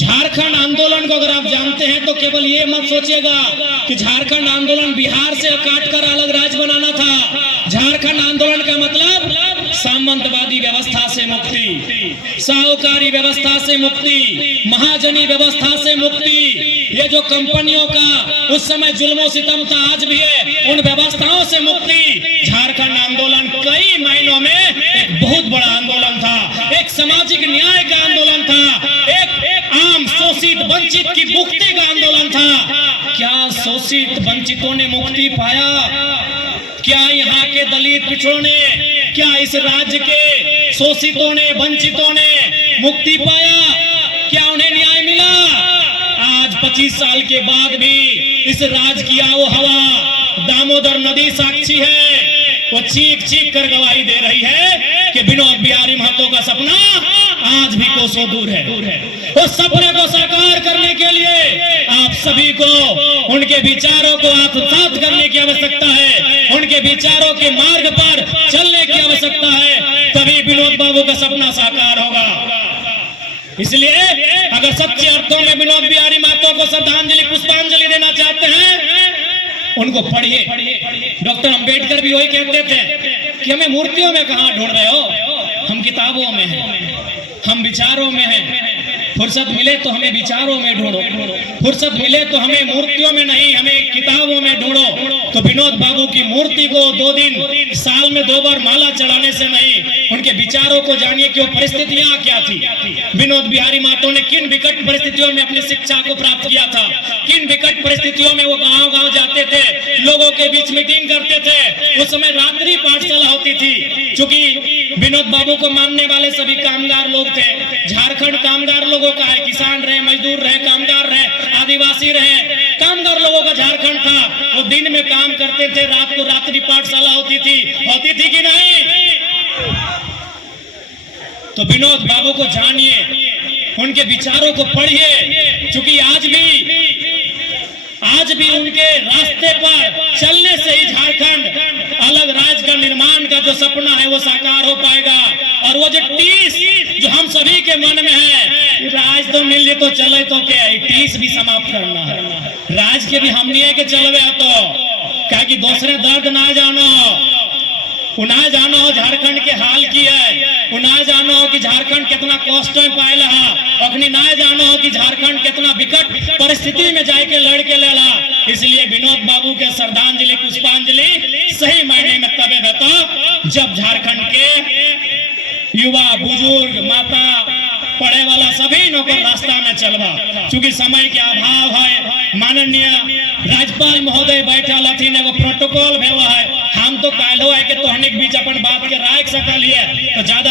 झारखंड आंदोलन को अगर आप जानते हैं तो केवल ये मत सोचिएगा कि झारखंड आंदोलन बिहार से काटकर अलग राज्य बनाना था। झारखंड आंदोलन का मतलब सामंतवादी व्यवस्था से मुक्ति, साहूकारी व्यवस्था से मुक्ति, महाजनी व्यवस्था से मुक्ति। ये जो कंपनियों का उस समय जुल्मों सितम था, आज भी है, उन व्यवस्थाओं से मुक्ति। झारखंड आंदोलन कई मायनों में एक बहुत बड़ा आंदोलन था, एक सामाजिक न्याय का आंदोलन था, एक आम शोषित वंचित की मुक्ति का आंदोलन था। क्या शोषित वंचितों ने मुक्ति पाया? क्या यहाँ के दलित पिछड़ों ने, क्या इस राज्य के शोषितों ने, वंचितों ने मुक्ति पाया? क्या उन्हें न्याय मिला? आज 25 साल के बाद भी इस राज्य की आओ हवा, दामोदर नदी साक्षी है, वो चीख चीख कर गवाही दे रही है कि विनोद बिहारी महतो का सपना आज भी कोसों दूर है। उस सपने को साकार करने के लिए आप सभी को उनके विचारों को आत्मसात करने की आवश्यकता है, उनके विचारों के मार्ग पर चलने की आवश्यकता है, तभी विनोद बाबू का सपना साकार होगा। इसलिए अगर सच्चे अर्थों में विनोद बिहारी महतो को श्रद्धांजलि, पुष्पांजलि देना चाहते हैं, उनको पढ़िए। डॉक्टर अंबेडकर भी वही कहते थे कि हमें मूर्तियों में कहां ढूंढ रहे हो, हम किताबों में हैं, हम विचारों में हैं। फुर्सत मिले तो हमें विचारों में ढूंढो, फुर्सत मिले तो हमें मूर्तियों में नहीं, हमें किताबों में ढूंढो। तो विनोद बाबू की मूर्ति को 2 दिन साल में 2 बार माला चढ़ाने से नहीं, उनके विचारों को जानिए कि वो परिस्थितियां क्या थी। विनोद बिहारी महतो ने किन विकट परिस्थितियों में अपनी शिक्षा को प्राप्त किया था, किन विकट परिस्थितियों में वो गांव-गांव जाते थे, लोगों के बीच मीटिंग करते थे। उस समय रात्रि पाठशाला होती थी, क्योंकि विनोद बाबू को मानने वाले सभी कामगार लोग थे। झारखंड कामगार लोगों का है, किसान रहे, मजदूर रहे, कामगार रहे, आदिवासी रहे, कामगार लोगों का झारखंड था। वो दिन में काम करते थे, रात को रात्रि पाठशाला होती थी कि नहीं? तो विनोद बाबू को जानिए, उनके विचारों को पढ़िए, क्योंकि आज भी उनके रास्ते पर चलने से ही झारखंड अलग राज्य का निर्माण का जो सपना है वो साकार हो पाएगा। और वो जो टीस जो हम सभी के मन में है, राज तो मिल तो चले तो क्या, टीस भी समाप्त करना है। राज के भी हमनी के चलवे तो क्या कि दूसरे दर्द ना जानो झारखंड के हाल की है, ना जानो कि झारखंड कितना कष्ट में पाएला, अखनी ना जानो कि झारखंड कितना विकट परिस्थिति में जाके लड़ के लेला। इसलिए विनोद बाबू के श्रद्धांजलि, पुष्पांजलि सही मायने में तबे देता जब झारखंड के युवा, बुजुर्ग, माता, पढ़े वाला सभी नौकर रास्ता में चलवा। चूंकि समय के अभाव है, माननीय राज्यपाल महोदय बैठे लथिन, एगो प्रोटोकॉल भेवा है, हम तो कालो है कि तोहनिक बीच अपन बात के राख सकल है, तो ज्यादा